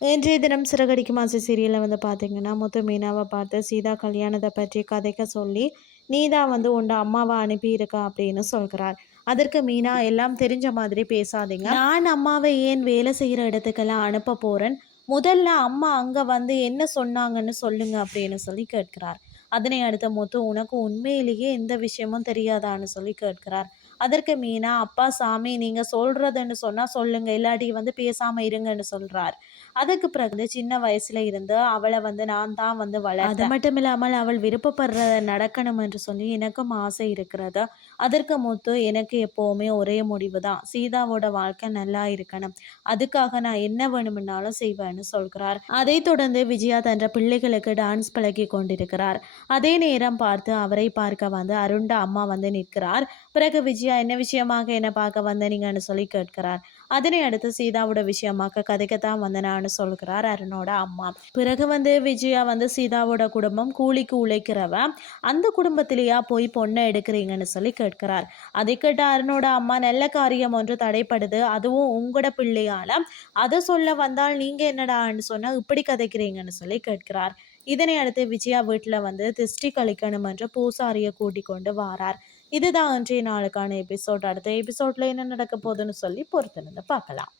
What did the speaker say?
இன்றைய தினம் சிறகடிக்கும் ஆசை சீரியலில் வந்து பார்த்தீங்கன்னா முத்து மீனாவை பார்த்து சீதா கல்யாணத்தை பற்றி கதைக்க சொல்லி நீதா வந்து உண்ட அம்மாவை அனுப்பியிருக்கா அப்படின்னு சொல்கிறார் அதற்கு மீனா எல்லாம் தெரிஞ்ச மாதிரி பேசாதீங்க. நான் அம்மாவை ஏன் வேலை செய்கிற இடத்துக்கெல்லாம் அனுப்ப போகிறேன் முதல்ல அம்மா அங்கே வந்து என்ன சொன்னாங்கன்னு சொல்லுங்க அப்படின்னு சொல்லி கேட்கிறார். அதனை அடுத்த முத்து உனக்கு உண்மையிலேயே எந்த விஷயமும் தெரியாதான்னு சொல்லி கேட்கிறார். அதற்கு மீனா அப்பா சாமி நீங்கள் சொல்கிறதுன்னு சொன்னால் சொல்லுங்கள் இல்லாட்டி வந்து பேசாமல் இருங்கன்னு சொல்கிறார் அதுக்கு பிறகு சின்ன வயசுல இருந்து அவளை வந்து நான் தான் வந்து வள அது மட்டும் இல்லாமல் அவள் விருப்பப்படுறத நடக்கணும் என்று சொல்லி எனக்கும் ஆசை இருக்கிறது. அதற்கு மூத்து எனக்கு எப்போவுமே ஒரே முடிவு தான். சீதாவோட வாழ்க்கை நல்லா இருக்கணும். அதுக்காக நான் என்ன வேணும்னாலும் செய்வேன்னு சொல்கிறார். அதை தொடர்ந்து விஜயா தன்ற பிள்ளைகளுக்கு டான்ஸ் பழகி கொண்டிருக்கிறார். அதே நேரம் பார்த்து அவரை பார்க்க வந்து அருண்ட அம்மா வந்து நிற்கிறார். பிறகு விஜயா என்ன விஷயமாக என்ன பார்க்க வந்தனீங்கன்னு சொல்லி கேட்கிறார். அதனை அடுத்து சீதாவோட விஷயமாக கதைக்கத்தான் வந்தனான்னு சொல்கிறார் அருணோட அம்மா. பிறகு வந்து விஜயா வந்து சீதாவோட குடும்பம் கூலிக்கு உழைக்கிறவ அந்த குடும்பத்திலேயா போய் பொண்ணை எடுக்கிறீங்கன்னு சொல்லி கேட்கிறார். அதை கேட்ட அருணோட அம்மா நல்ல காரியம் ஒன்று தடைப்படுது அதுவும் உங்களோட பிள்ளையால. அதை சொல்ல வந்தால் நீங்க என்னடான்னு சொன்னா இப்படி கதைக்கிறீங்கன்னு சொல்லி கேட்கிறார். இதனை அடுத்து விஜயா வீட்டில் வந்து திருஷ்டி கழிக்கணும் என்று பூசாரியை கூட்டிக் கொண்டு வாரார். இதுதான் அன்றைய நாளுக்கான எபிசோட் அடுத்த எபிசோட்ல என்ன நடக்க போகுதுன்னு சொல்லி பொறுத்திருந்து பார்க்கலாம்.